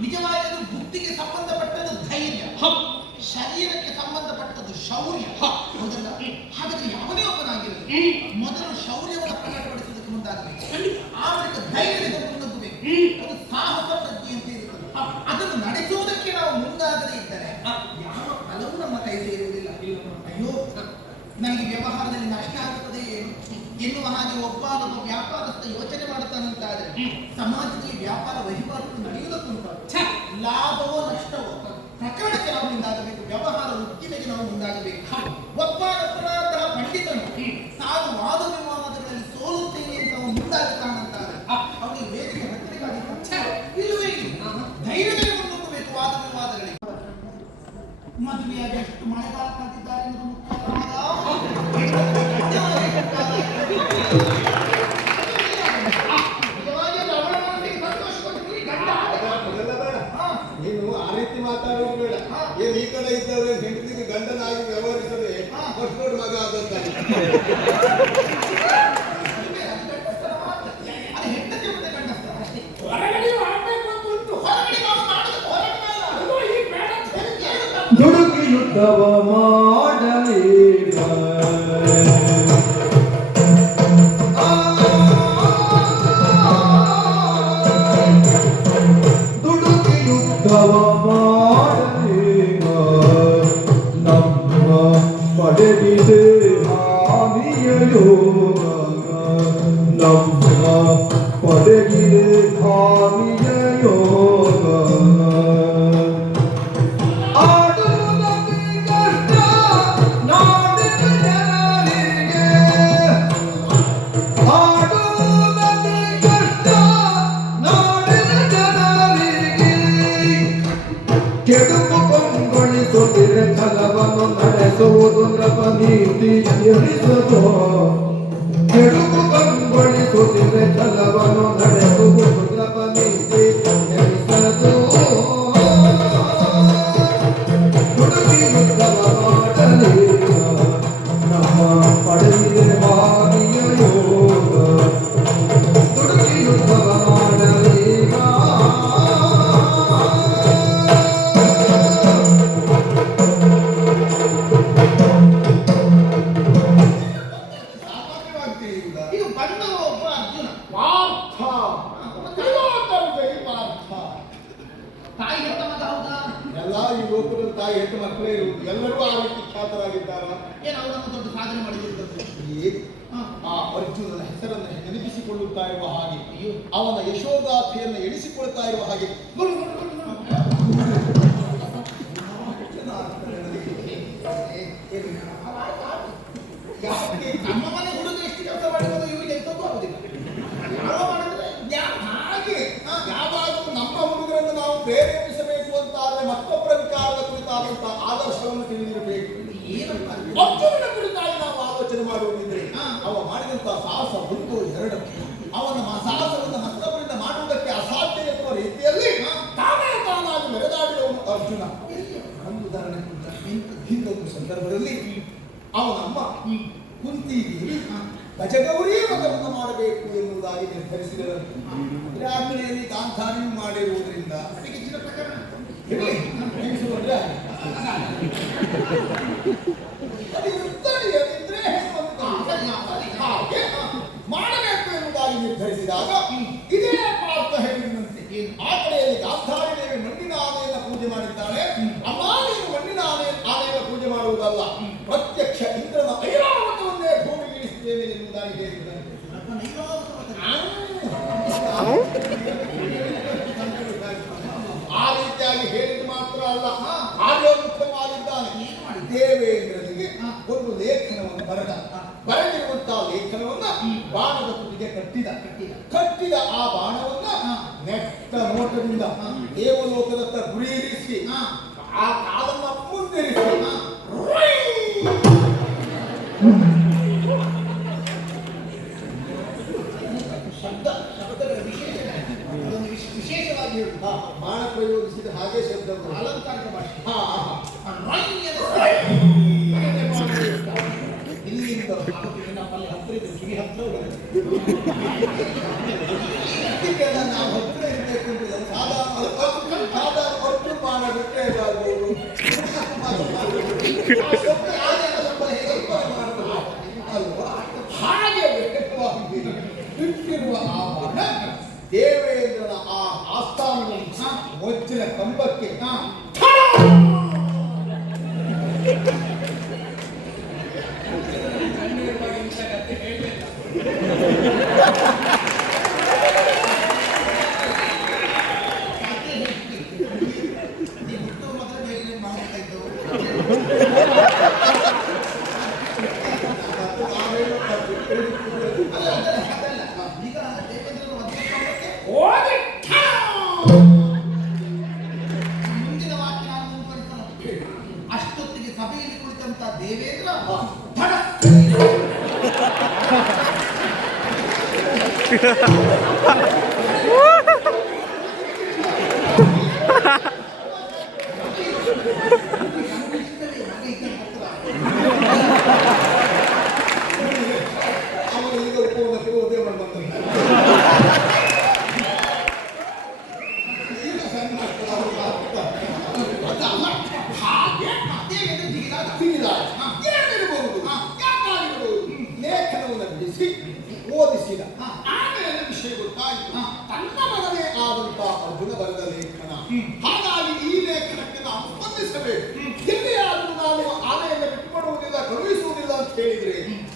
ನಿಜವಾದ ಬುದ್ಧಿಗೆ ಸಂಬಂಧಪಟ್ಟದ್ದು ಧೈರ್ಯ. ಶರೀರಕ್ಕೆ ಸಂಬಂಧಪಟ್ಟದ್ದು ಶೌರ್ಯ. ಹೌದಲ್ಲ? ಹಾಗಾದ್ರೆ ಯಾವುದೇ ಒಬ್ಬನಾಗಿರಲಿ ಮೊದಲು ಶೌರ್ಯವನ್ನು ಪ್ರಕಟಪಡಿಸುವುದಕ್ಕೆ ಮುಂದಾಗಬೇಕು ಆಮೇಲೆ ಧೈರ್ಯದ ಮುಂದೋಗಬೇಕು ಅದು ಸಾಹಸ ಪ್ರಜ್ಞೆ ಅಂತ ಇರುತ್ತದೆ ಅದನ್ನು ನಡೆಸುವುದಕ್ಕೆ ನಾವು ಮುಂದಾಗದೇ ಇದ್ದರೆ ಯಾವ ಫಲವೂ ನಮ್ಮ ಕೈ ಸೇರುವುದಿಲ್ಲ ಅಯ್ಯೋ ನನಗೆ ವ್ಯವಹಾರದಲ್ಲಿ ನಷ್ಟ ಆಗ್ತದೆ ಎನ್ನುವ ಹಾಗೆ ಒಬ್ಬ ವ್ಯಾಪಾರಸ್ಥ ಯೋಚನೆ ಸಮಾಜದಲ್ಲಿ ವ್ಯಾಪಾರ ವಹಿವಾಟು ನಡೆಯುವುದಕ್ಕುಂಟು ಛೆ! ಲಾಭವೋ ನಷ್ಟವೋ ಪ್ರಕರಣಕ್ಕೆ ನಾವು ಮುಂದಾಗಬೇಕು ವ್ಯವಹಾರ ಉದ್ದಿಮೆಗೆ ನಾವು ಮುಂದಾಗಬೇಕು. ಒಬ್ಬನೊಬ್ಬನಾದಂತಹ ಪಂಡಿತನು ತಾನು ವಾದ ವಿವಾದಗಳಲ್ಲಿ ಸೋಲುತ್ತೇನೆ ಅಂತ ಅವನು ಮುಂದಾಗುತ್ತಾನಂತಾದ್ರೆ ಅವನಿಗೆ ವೇದಿಕೆ ಹತ್ತಿರಕ್ಕಾಗಿ ಇಲ್ಲವೇ ಇಲ್ಲ. ಧೈರ್ಯದಲ್ಲಿ ಮುಂದೋಗಬೇಕು ವಾದ ವಿವಾದಗಳಿಗೆ ಮದುವೆಯಾಗಿ ಎಷ್ಟು ಮಳೆಗಾಲ ವ್ಯವಹರಿಸದೆ ಮಗ ಆದಂತಾಗಿ ಕೆಡುಕು ಕೊಂಗೊಳಿಸುತ್ತಿರೆ ಫಲವನ್ನು ನಡೆಸುವುದು ನೃಪ ನೀತಿ ಎನಿಸದು ಕೆಡುಕು ಕಂಗೊಳಿಸುತ್ತಿರೆ ಫಲವನ್ನು ನಡೆಸುವುದು ಅರ್ಜುನ ಒಂದು ಉದಾಹರಣೆ ಕೊಡ್ತಾರೆ. ಹಿಂದೊಂದು ಸಂದರ್ಭದಲ್ಲಿ ಅವನಮ್ಮ ಕುಂತಿ ದೇವಿ ಗಜಗೌರಿ ಮಗವನ್ನು ಮಾಡಬೇಕು ಎನ್ನುವುದಾಗಿ ನಿರ್ಧರಿಸಿದರು. ಅಂದರೆ ಆ ಕಡೆಯಲ್ಲಿ ಗಾಂಧಾರಿಯು ಮಾಡಿರುವುದರಿಂದ ಅದಕ್ಕೆ ಚಿರ ಪ್ರಕರಣ. ಮಾಡಬೇಕು ಎನ್ನುವುದಾಗಿ ನಿರ್ಧರಿಸಿದಾಗ ಇದೇ ಪಾತ್ರ ಹೇಳಿದಂತೆ ಆ ಕಡೆಯಲ್ಲಿ ಗಾಂಧಾರಿ ದೇವಿ ಮಣ್ಣಿನ ಆನೆಯನ್ನು ಪೂಜೆ ಮಾಡಿದ್ದಾಳೆ ಅಮ್ಮ ನೀನು ಮಣ್ಣಿನ ಆನೆ ಆನೆಯನ್ನು ಪೂಜೆ ಮಾಡುವುದಲ್ಲ ಪ್ರತ್ಯಕ್ಷ ಇಂದ್ರನ ಐರಾವತವನ್ನೇ ಭೂಮಿಗೆ ಇಳಿಸುತ್ತೇನೆ ಎನ್ನುವುದಾಗಿ ಹೇಳಿದಂತೆ ನಮ್ಮ ನೈರಾವತ ಆ ರೀತಿಯಾಗಿ ಹೇಳಿದ್ದು ಮಾತ್ರ ಅಲ್ಲ ಕಾರ್ಯೋನ್ಮುಖವಾಗಿದ್ದಾನೆ ದೇವೇಂದ್ರನಿಗೆ ಒಂದು ಲೇಖನವನ್ನು ಬರೆದ ಬರೆದಿರುವಂತಹ ಲೇಖನವನ್ನ ಬಾಣದ ತುದಿಗೆ ಕಟ್ಟಿದ. ಕಟ್ಟಿದ. ಆ ಬಾಣವನ್ನ ನೆಟ್ಟ ನೋಟದಿಂದ ದೇವಲೋಕದತ್ತ ಇರಿಸಿ ಆ ಕಾಲನ್ನ ಮುಂದಿರಿಸಿ ಶಬ್ದ ಶಬ್ದಗಳ ವಿಶೇಷ ವಿಶೇಷವಾಗಿ ಬಾಣ ಪ್ರಯೋಗಿಸಿದ ಹಾಗೆ ಶಬ್ದ ಹೇಗೆ. ಇಟ್ಟಿರುವ ಆ ಬಾಣ ದೇವೇಂದ್ರನ ಆ ಆಸ್ಥಾನದಲ್ಲಿ ವಜ್ರ ಕಂಬಕ್ಕೆ Yeah.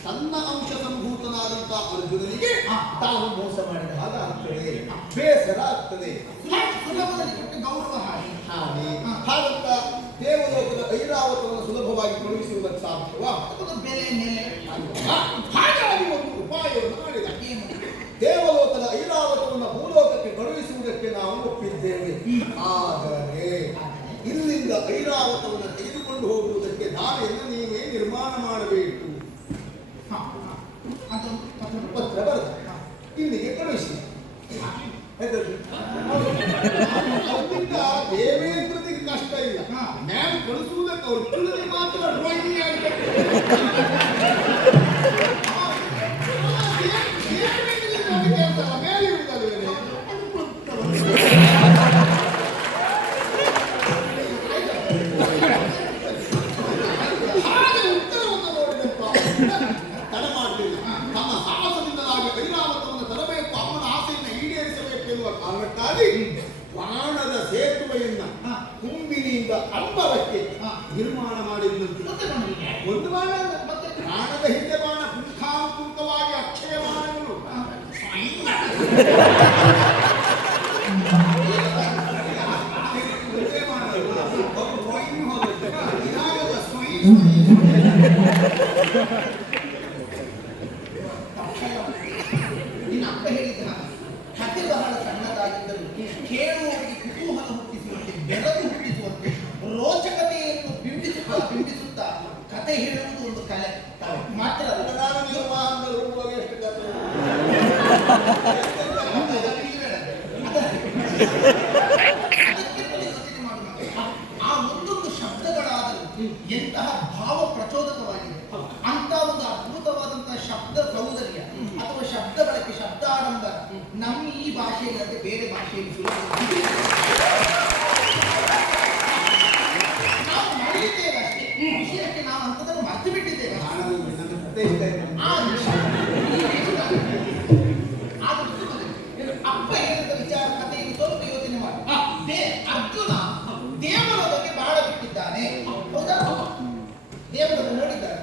ತನ್ನ ಅಂಶ ಸಂಭೂತನಾದಂತಹ ಅರ್ಜುನನಿಗೆ ತಾನು ಮೋಸ ಮಾಡಿದ ಹಾಗಾಗ್ತದೆ. ಬೇಸರ ಆಗ್ತದೆ. ಗೌರವ ಹಾಡಿ ಹಾಗೆ. ಹಾಗಂತ ದೇವಲೋಕದ ಐರಾವತವನ್ನು ಸುಲಭವಾಗಿ ಕಳುಹಿಸುವುದಕ್ಕೆ ಸಾಧ್ಯವಾ? ಬೆಲೆ ನೆಲೆ ಹಾಗಾಗಿ ಒಂದು ಉಪಾಯವನ್ನು ಮಾಡಿದ. ದೇವಲೋಕದ ಐರಾವತವನ್ನು ಭೂಲೋಕಕ್ಕೆ ಕಳುಹಿಸುವುದಕ್ಕೆ ನಾವು ಒಪ್ಪಿದ್ದೇವೆ. ಆದರೆ ಇಲ್ಲಿಂದ ಐರಾವತವನ್ನು ತೆಗೆದುಕೊಂಡು ಹೋಗುವುದಕ್ಕೆ ದಾರಿಯನ್ನು ಹಾ. ಅದೊಂದು ಪತ್ರ ಬರ್ತದೆ. ಪತ್ರ ಬರೆದ ಇಲ್ಲಿಗೆ ಕಳುಹಿಸಿ ಹೆದರ್ಲಿ. ಅವರಿಂದ ದೇವೇಂದ್ರನಿಗೆ ಕಷ್ಟ ಇಲ್ಲ ನಾನು ಕಳಿಸುವುದಕ್ಕೆ ಅವ್ರು ಕುಳ್ಳರಿಗೆ ಮಾತ್ರ ರೋಹಿಣಿ ಆಗಬೇಕು ಕಾರಣಕ್ಕಾಗಿ ಬಾಣದ ಸೇತುವೆಯನ್ನ ಕುಂಬಿನಿಯಿಂದ ಅಂಬಲಕ್ಕೆ ನಿರ್ಮಾಣ ಮಾಡಿದ್ದಂತೆ ಒಂದು ಬಾಣ ಮತ್ತೆ ಬಾಣದ ಹಿಂದೆ ಬಾಣ ಪುಂಖಾನುಪುಂಖವಾಗಿ ಅಕ್ಷಯ ಬಾಣಗಳು ನಿನ್ನ ಅಪ್ಪ ಹೇಳಿದ್ದ ಸಣ್ಣದಾಗಿದ್ದರೂ ಕೇಳುವವರಿಗೆ ಕುತೂಹಲ ಹುಟ್ಟಿಸುವಂತೆ ಬೆರಗು ನಮ್ಮ ಈ ಭಾಷೆಯಲ್ಲದೆ ಬೇರೆ ಭಾಷೆಯಲ್ಲಿ ಸುಲಭ ನಾವು ಮರೆಯುತ್ತೇವೆ ಅಷ್ಟೇ ವಿಷಯಕ್ಕೆ ನಾವು ಅಂಥದನ್ನು ಮರೆತು ಬಿಟ್ಟಿದ್ದೇವೆ ನಾನು ನನ್ನ ಕಥೆ ಇಷ್ಟ ಇದೆ. ಆ ವಿಷಯ ಈ ವಿಷಯ ಆ ದೃಷ್ಟಿಕೋನ. ಅಪ್ಪ ಹೇಳಿದ ವಿಚಾರ ಕಥೆಯನ್ನು ಸ್ವಲ್ಪ ಯೋಚನೆ ಮಾಡಿ ದೇ ಅರ್ಜುನ ದೇವರ ಬಗ್ಗೆ ಬಾಳ ಬಿಟ್ಟಿದ್ದಾನೆ ಹೌದಾ ದೇವರನ್ನು ನೋಡಿದ್ದಾನೆ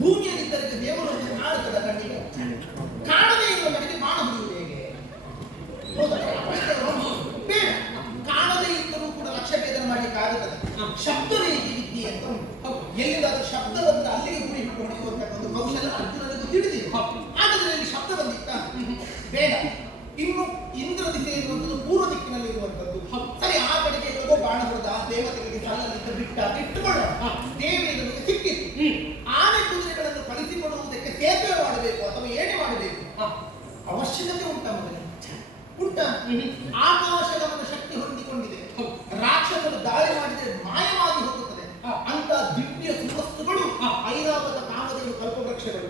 ಭೂಮಿಯಲ್ಲಿದ್ದರಿಗೆ ದೇವರು ಕಾಣುತ್ತದ ಕಣ್ಣಿಗೆ ಕಾಣದೇ ಇರುವ ನನಗೆ ಬಾಣ ಹೊಡೆಯುವುದು ಹೇಗೆ ಹೌದಾ ಪ್ರಶ್ನೆ ಒಂದು. ಬೇಡ ಕಾಣದೇ ಇದ್ದರೂ ಕೂಡ ಲಕ್ಷ್ಯ ಭೇದನ ಮಾಡ್ಲಿಕ್ಕೆ ಆಗುತ್ತದೆ ಶಬ್ದವೇ ಈ ವಿದ್ಯೆ ಅಂತ ಉಂಟು ಎಲ್ಲಿಂದಾದ್ರೂ ಶಬ್ದ ಬಂದ್ರೆ ಅಲ್ಲಿಗೆ ಗುರಿ ಹಿಡ್ಕೊಂಡು ಹೊಡೆಯುವಂತಕ್ಕ ಒಂದು ಕೌಶಲ ಅರ್ಜುನನಿಗೂ ತಿಳಿದಿದೆ ಹಾಗಾದ್ರೆ ಇಲ್ಲಿ ಶಬ್ದ ಬಂದಿತ್ತ ಬೇಡ ಇನ್ನು ಇಂದ್ರ ದಿಸೆ ಇರುವಂತದ್ದು ಪೂರ್ವ ದಿಕ್ಕಿನಲ್ಲಿ ಇರುವಂತದ್ದು ಸರಿ ಆ ಕಡೆಗೆ ಎಲ್ಲವೋ ಬಾಣ ಹೊಡೆದ ದೇವತೆಗಳಿಗೆ ಸಲ್ಲಲಿದ್ದ ಬಿಟ್ಟ ಇಟ್ಟುಕೊಳ್ಳ ದೇವೇಂದ್ರನಿಗೆ ಸಿಕ್ಕಿತ್ತು ಆನೆ ಕುದುರೆಗಳನ್ನು ಕಳಿಸಿಕೊಡುವುದಕ್ಕೆ ಸೇತುವೆ ಮಾಡಬೇಕು ಅಥವಾ ಏಣೆ ಮಾಡಬೇಕು ಅವಶ್ಯಕತೆ ಉಂಟ ಮಗನೇ ಉಂಟ ಒಂದು ಶಕ್ತಿ ಹೊಂದಿಕೊಂಡಿದೆ. ರಾಕ್ಷಸರು ದಾಳಿ ಮಾಡಿದರೆ ಮಾಯವಾಗಿ ಹೋಗುತ್ತದೆ. ಅಂತ ದಿವ್ಯ ಸುವಸ್ತುಗಳು ಐರಾವತ ಕಾಮಧೇನು ಕಲ್ಪವೃಕ್ಷಗಳು.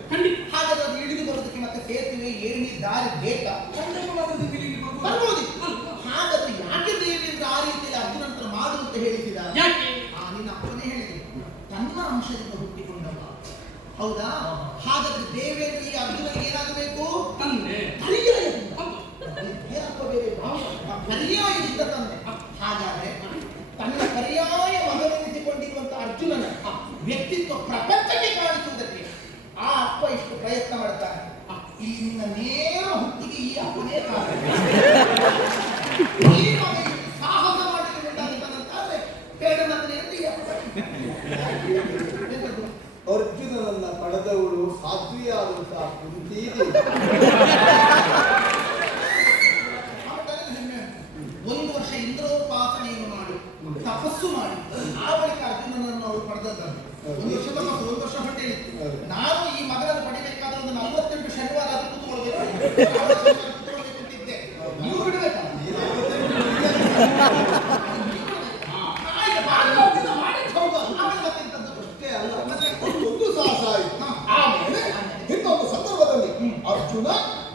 ಹಾಗಾದ್ರೆ ಅದು ಇಳಿದು ಬರೋದಕ್ಕೆ ಮತ್ತೆ ಸೇತುವೆ ಏರಿ ದಾರಿ ಬೇಕಾ? ಬರ್ಬೋದು. ಹಾಗಾದ್ರೆ ಯಾಕೆ ದೇವೇಂದ್ರ ಆ ರೀತಿಯಲ್ಲಿ ಅದು ನಂತರ ಮಾಡು ಅಂತ ಹೇಳಿದ ನಿನ್ನ ಅಪ್ಪನೇ ಹೇಳಿದೆ ತನ್ನ ಅಂಶದಿಂದ ಹುಟ್ಟಿಕೊಂಡವ. ಹೌದಾ? ಹಾಗಾದ್ರೆ ದೇವೇಂದ್ರ ಈ ಅರ್ಜುನನಿಗೆ ಏನಾಗಬೇಕು? ತಂದೆ. ಈ ನಿನ್ನ ನೇರ ಹುಟ್ಟಿಗೆ ಈ ಅಪ್ಪನೇ ಕಾರಣ ಸಾಹಸ ಮುಂದಾಗಿದ್ದಾನಂತಾದ್ರೆ ಬೇಡ ನನ್ನ ಎಂತದು? ಅರ್ಜುನನನ್ನ ಪಡೆದವಳು ಸಾಧ್ವಿಯಾದಂತಹ ಕುಂತಿ. ಒಂದು ವರ್ಷ ಇಂದ್ರೋಪಾಸನೆಯನ್ನು ಮಾಡಿ ತಪಸ್ಸು ಮಾಡಿ ಆ ಬಳಿಕ ಅರ್ಜುನನನ್ನು ಅವರು ಪಡೆದದ್ದನ್ನು ತಪಸ್ಸು ಒಂದು ವರ್ಷ ಹೊಟ್ಟೆ ಇತ್ತು. ಈ ಮಗನನ್ನು ಪಡಿಬೇಕಾದ್ರೆ ಒಂದು ನಲವತ್ತೆಂಟು ಶನಿವಾರ ಕೂತ್ಕೊಳ್ಬೇಕು ಕೂತ್ಕೊಳ್ಬೇಕು ಅಂತಿದ್ದೆ ನೀವು ಬಿಡಬೇಕಾ ಆಯ್ತು, ಮಾಡಿ ಹೋಗ್ತಿದ್ದ, ಮಾಡಿ ಹೌದು ಆಮೇಲೆ ಮತ್ತೆ ಎಂತದ್ದು? ಅಷ್ಟೇ ಅಲ್ಲ ಮತ್ತೆ ಒಂದು ಸಾಹಸ ಆಯಿತು ಹಾ. ಆಮೇಲೆ ಇನ್ನೊಂದು ಸಂದರ್ಭದಲ್ಲಿ ಅರ್ಜುನ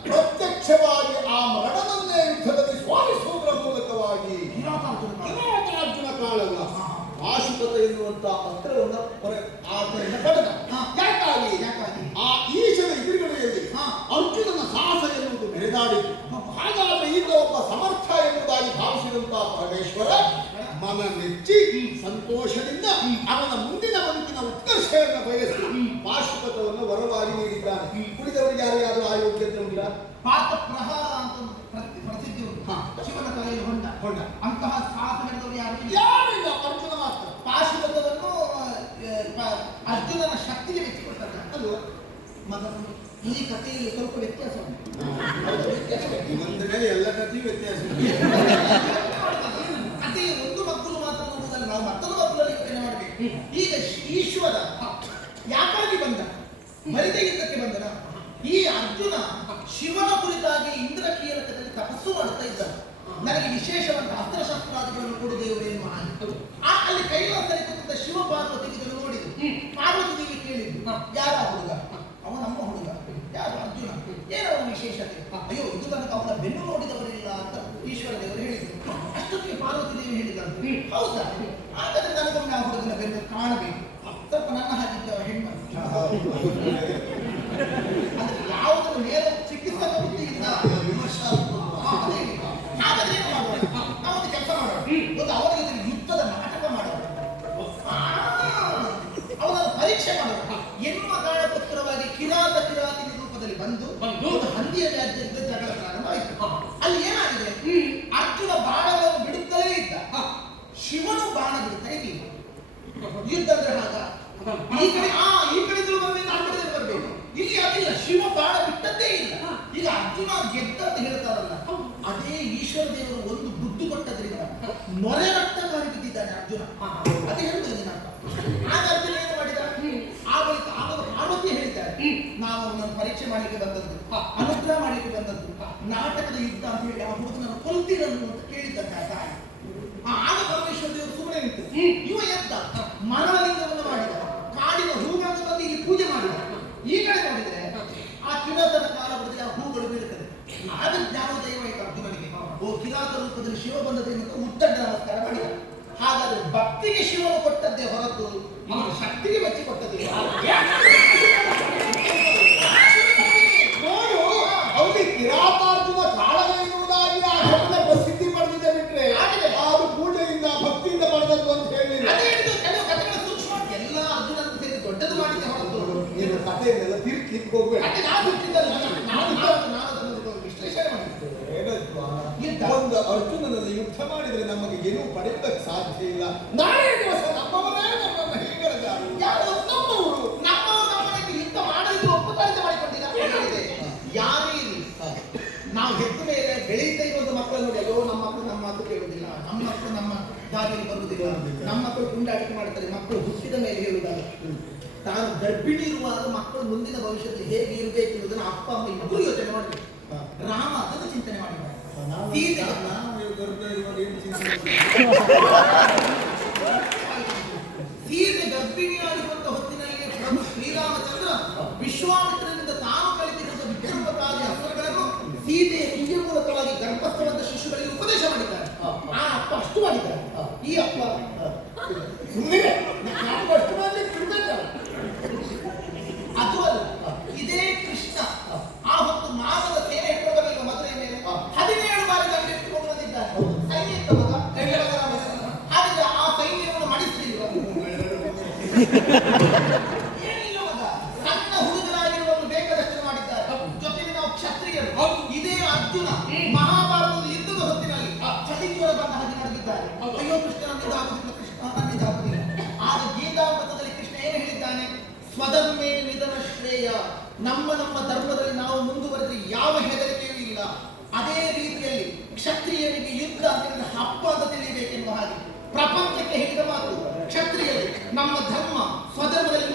ಪ್ರತ್ಯಕ್ಷವಾಗಿ ಆ ಮರಣವನ್ನೇ ಯುದ್ಧದಲ್ಲಿ ಸ್ವಾಮಿಸುವುದರ ಮೂಲಕವಾಗಿ ಕಿರಾತಾರ್ಜುನ ಕಾಲ. ಅರ್ಜುನ ಕಾಳಲ್ಲ ಆಶುಪತ ಎನ್ನುವಂತ ಅಸ್ತ್ರವನ್ನು ಹೊರ ಆತನಿಂದ ಹಾ. ಯಾಕಾಗಿ ಯಾಕಾಗಿ? ಆ ಈಶನ ಎದುರುಗಡೆಯಲ್ಲಿ ಹಾ. ಅರ್ಜುನನ ಸಾಹಸ ಎನ್ನುವುದು ಮೆರೆದಾಡಿತು ಹಾಗಾದ್ರೆ ಈತ ಒಬ್ಬ ಸಮರ್ಥ ಎನ್ನುವುದಾಗಿ ಭಾವಿಸಿದಂತಹ ಪರಮೇಶ್ವರ ಮನ ಮೆಚ್ಚಿ ಸಂತೋಷದಿಂದ ಅವನ ಮುಂದಿನ ಬದುಕಿನ ಉತ್ಕರ್ಷವನ್ನು ಬಯಸಿ ಪಾಶುಪತವನ್ನು ವರವಾಗಿ ನೀಡಿದ್ದಾನೆ ಉಳಿದವರಿಗೆ ಯಾರಿಗಾದ್ರೂ ಆ ಯೋಗ್ಯತೆ ಉಂಟಾ ಪಾತ ಪ್ರಹಾರ ಅಂತ ಒಂದು ಪ್ರತಿ- ಪ್ರಸಿದ್ಧಿ ಉಂಟು ಹಾ. ಶಿವನ ಕಲೆಯಲ್ಲಿ ಹೊಂಡ ಹೊಂಡ. ಅಂತಹ ಸಾಹಸ ನಡೆದವರು ಯಾರು ಇಲ್ಲ. ಯಾರಿಲ್ಲ ಅರ್ಜುನ ಮಾತ್ರ ಪಾಶುಪತವನ್ನು ಆ, ಪ- ಅರ್ಜುನನ ಶಕ್ತಿಗೆ ಮೆಚ್ಚಿಕೊಟ್ಟದ್ದು ಅದು ಮತ ಈ ಕಥೆಯಲ್ಲಿ ಸ್ವಲ್ಪ ವ್ಯತ್ಯಾಸ ಉಂಟು. ಎಲ್ಲ ಕಥೆಯೂ ವ್ಯತ್ಯಾಸ ಕಥೆಯ ಒಂದು ಮಕ್ಕಳು ಮಾತ್ರ ನೋಡುವುದಲ್ಲ ನಾವು ಮತ್ತೊಂದು ಮಕ್ಕಳಲ್ಲಿ ಯೋಚನೆ ಮಾಡಬೇಕು. ಈಗ ಈಶ್ವರ ಯಾಕಾಗಿ ಬಂದ? ಮರಿದ ಯುದ್ಧಕ್ಕೆ ಬಂದನ ಈ ಅರ್ಜುನ ಶಿವನ ಕುರಿತಾಗಿ ಇಂದ್ರ ಕೀಲಕದಲ್ಲಿ ತಪಸ್ಸು ಮಾಡುತ್ತಾ ಇದ್ದಾನೆ ನನಗೆ ವಿಶೇಷವಾದ ಅಸ್ತ್ರಶಸ್ತ್ರಾದಿಗಳನ್ನು ಕೊಡು ದೇವರೇನು ಆಯಿತು ಆ ಅಲ್ಲಿ ಕೈಲಾಸದಲ್ಲಿ ಕೂತಿದ್ದ ಶಿವ ಪಾರ್ವತಿಗೆ ಇದನ್ನು ನೋಡಿದ್ರು ಪಾರ್ವತಿ ದೇವಿ ಕೇಳಿದ್ರು ಯಾರ ಹುಡುಗ? ಅವ ನಮ್ಮ ಹುಡುಗ. ಯಾರು ಅರ್ಜುನ? ಏನೋ ಅವನ ವಿಶೇಷತೆ. ಅಯ್ಯೋ ಇದು ತನಕ ಅವನ ಬೆನ್ನು ನೋಡಿದವರಿಲ್ಲ ಅಂತ ಈಶ್ವರ ದೇವರು ಹೇಳಿದರು. ಅಷ್ಟೊತ್ತಿಗೆ ಪಾರ್ವತಿ ದೇವಿ ಹೇಳಿದ್ರು ಹೌದಾ? ಹಾಗಾದ್ರೆ ನನಗೊಮ್ಮೆ ಆ ಹುಡುಗನ ಬೆನ್ನು ಕಾಣಬೇಕು. ಸ್ವಲ್ಪ ನನ್ನ ಹಾಗಿದ್ದ ಹೆಣ್ಣು. ಅದಕ್ಕೆ ಯಾವುದರ ನೇರ ಚಿಕಿತ್ಸೆ ಬುದ್ಧಿ ಇಲ್ಲ. ಹಾ, ಅದೇ. ಹಾಗಾದ್ರೆ ಏನು ಮಾಡೋಣ ನಾವೊಂದು ಕೆಲಸ ಮಾಡೋಣ ಒಂದು ಅವರ ಜೊತೆ ಯುದ್ಧದ ನಾಟಕ ಮಾಡೋಣ ಅವನ ಅವನನ್ನು ಪರೀಕ್ಷೆ ಮಾಡೋಣ ಎನ್ನುವ ಕಾರಣಕ್ಕೋಸ್ಕರವಾಗಿ ಕಿರಾತ ಕಿರಾತಿನ ರೂಪದಲ್ಲಿ ಬಂದು ಬಂದು ಹಂದಿಯ ರಾಜ್ಯದಿಂದ ಜಗಳ ಪ್ರಾರಂಭವಾಯಿತು. ಅಲ್ಲಿ ಏನಾಗಿದೆ? ಅರ್ಜುನ ಬಾಣವನ್ನು ಬಿಡುತ್ತಲೇ ಇದ್ದ. ಶಿವನು ಬಾಣ ಬಿಡುತ್ತಾ ಇದ್ದೀನಿ ಯುದ್ಧ ಅಂದ್ರೆ ಹಾಗ ಈ ಕಡೆ ಆ ಈ ಕಡೆದ್ರು ಬರಬೇಕು ಆ ಕಡೆ ಬರಬೇಕು ಇಲ್ಲಿ ಅದಿಲ್ಲ ಶಿವ ಬಾಣ ಬಿಟ್ಟದ್ದೇ ಇಲ್ಲ ಈಗ ಅರ್ಜುನ ಗೆದ್ದ ಅಂತ ಹೇಳ್ತಾರಲ್ಲ ಅದೇ ಈಶ್ವರ ದೇವರು ಒಂದು ಬುದ್ಧಿ ಕೊಟ್ಟದ್ರಿಂದ ನೊರೆ ರಕ್ತ ಕಾರಿ ಬಿದ್ದಿದ್ದಾನೆ ಅರ್ಜುನ ಅದೇ ಹೇಳುವುದು ನಾನು ಆಗ ಅರ್ಜುನ ಏನು ಮಾಡಿದ ಆ ಬಳಿಕ ಆವಾಗ ಪಾರ್ವತಿ ನಾವು ಅವನನ್ನು ಪರೀಕ್ಷೆ ಮಾಡಲಿಕ್ಕೆ ಬಂದದ್ದು ಅನುಗ್ರಹ ಮಾಡಲಿಕ್ಕೆ ಬಂದದ್ದು ನಾಟಕದ ಯುದ್ಧ ಅಂತ ಹೇಳಿ ಆ ಹುಡುಗನನ್ನು ಕೊಲ್ತೀರನ್ನು ಅಂತ ಕೇಳಿದ್ದ ಆ ತಾಯಿ ಆಗ ಪರಮೇಶ್ವರ ದೇವರು ಸುಮ್ಮನೆ ನಿಂತು ಇವ ಎದ್ದ ಮರಣಲಿಂಗವನ್ನು ಮಾಡಿದ ಕಾಡಿನ ಹೂಗಳನ್ನು ತಂದು ಇಲ್ಲಿ ಪೂಜೆ ಮಾಡಿದ. ಈ ಕಡೆ ನೋಡಿದ್ರೆ ಆ ಕಿರಾತನ ಕಾಲ ಬಡಿದ್ರೆ ಆ ಹೂಗಳು ಬೀಳುತ್ತದೆ ಆಗ ಜ್ಞಾನ ದೈವಾಯಿತು ಅರ್ಜುನನಿಗೆ ಓ ಕಿರಾತ ರೂಪದಲ್ಲಿ ಶಿವ ಬಂದದಿಂದ ಉತ್ತಡ್ಡ ನಮಸ್ಕಾರ ಮಾಡಿದ. ಹಾಗಾದ್ರೆ ಭಕ್ತಿಗೆ ಶಿವನು ಕೊಟ್ಟದ್ದೇ ಹೊರತು ಅವನ ಶಕ್ತಿಗೆ ಮೆಚ್ಚಿ ಕೊಟ್ಟದ್ದೇ ನೋಡು ಅವನಿಗೆ ಕಿರಾತಾರ್ಜುನ ಕಾಳಗ ಎನ್ನುವುದಾಗಿ ಆ ಘಟನೆ ಪ್ರಸಿದ್ಧಿ ಪಡೆದಿದೆ ಬಿಟ್ರೆ ಆಗಿದೆ. ಅದು ಪೂಜೆಯಿಂದ ಭಕ್ತಿಯಿಂದ ಪಡೆದದ್ದು ಅಂತ ಹೇಳಿಲ್ಲ ಅದೇ ಹೇಳಿದ್ದು ಕೆಲವು ಕಥೆಗಳ ಸೂಕ್ಷ್ಮ ಎಲ್ಲ ಅರ್ಜುನನ ಸೇರಿ ದೊಡ್ಡದು ಮಾಡಿದ್ದೆ ಹೊರತು ನೀನು ಕಥೆಯನ್ನೆಲ್ಲ ತಿರ್ಗ್ಲಿಕ್ಕೆ ಹೋಗ್ಬೇಡ ಅದೇ ನಾನು ಹುಟ್ಟಿದ್ದಲ್ಲ ನಾನು ನಾನು ನಾನು ಅದನ್ನು ವಿಶ್ಲೇಷಣೆ ಮಾಡಿದ್ದೆ ಹೇಗತ್ವಾ? ಯುದ್ಧ. ಒಂದು ಅರ್ಜುನನಲ್ಲಿ ಯುದ್ಧ ಮಾಡಿದ್ರೆ ನಮಗೆ ಏನೂ ಪಡೆಯುವುದಕ್ಕೆ ಸಾಧ್ಯ ಇಲ್ಲ ನಾಳೆ ದಿವಸ ನಮ್ಮವರೇ ನಮ್ಮನ್ನು ಹೀಗಳೆದಾರು ಯಾರು ನಮ್ಮವರು ನಮ್ಮವರು ನಮ್ಮನೆಗೆ ಯುದ್ಧ ಮಾಡಲಿಕ್ಕೆ ಒಪ್ಪಂದ ಮಾಡಿಕೊಂಡಿಲ್ಲ ಹೇಳಿದೆ ಯಾರೇ ಇರಲಿ ನಾವು ಹೆತ್ತ ಮೇಲೆ ಬೆಳೀತಾ ಇರುವಂತ ಮಕ್ಕಳು ನೋಡಿ ಅಯ್ಯೋ ನಮ್ಮ ಮಕ್ಕಳು ನಮ್ಮ ಮಾತು ಕೇಳುವುದಿಲ್ಲ ನಮ್ಮ ಮಕ್ಕಳು ನಮ್ಮ ದಾರಿಯಲ್ಲಿ ಬರುವುದಿಲ್ಲ. ನಮ್ಮ ಮಕ್ಕಳು ಪುಂಡಾಟಿಕೆ ಮಾಡ್ತಾರೆ. ಮಕ್ಕಳು ಹುಟ್ಟಿದ ಮೇಲೆ ಹೇಳುವುದಲ್ಲ ತಾನು ಗರ್ಭಿಣಿ ಇರುವಾಗ ಮಕ್ಕಳು ಮುಂದಿನ ಭವಿಷ್ಯದಲ್ಲಿ ಹೇಗೆ ಇರಬೇಕು ಎಂಬುದನ್ನು ಅಪ್ಪ ಅಮ್ಮ ಇಬ್ಬರು ಯೋಚನೆ ಮಾಡಬೇಕು. ರಾಮ ಅದನ್ನು ಚಿಂತನೆ ಮಾಡಿದ್ದಾರೆ. ಸೀತೆ ನಾವು ಗರ್ಭ ಇರುವಾಗ ಏನು ಚಿಂತೆ ಸೀತೆ ಗರ್ಭಿಣಿಯಾಗಿರುವಂತ ಹೊತ್ತಿನಲ್ಲಿ ಪ್ರಭು ಶ್ರೀರಾಮಚಂದ್ರ ವಿಶ್ವಾಮಿತ್ರನಿಂದ ಆ ಅಪ್ಪ ಅಷ್ಟು ಮಾಡಿದ್ದಾರೆ ಈ ಅಪ್ಪ ಸುಮ್ಮನೆ ನಮ್ಮ ಧರ್ಮದಲ್ಲಿ ನಾವು ಮುಂದುವರೆದ್ರೆ ಯಾವ ಹೆದರಿಕೆಯೂ ಇಲ್ಲ. ಅದೇ ರೀತಿಯಲ್ಲಿ ಕ್ಷತ್ರಿಯರಿಗೆ ಯುದ್ಧ ಅಂತ ಹಪ್ಪ ಅಂತ ತಿಳಿಯಬೇಕೆನ್ನುವ ಹಾಗೆ. ಪ್ರಪಂಚಕ್ಕೆ ಹೇಳಿದ ಮಾತು, ಕ್ಷತ್ರಿಯರು ನಮ್ಮ ಧರ್ಮ, ಸ್ವಧರ್ಮದಲ್ಲಿ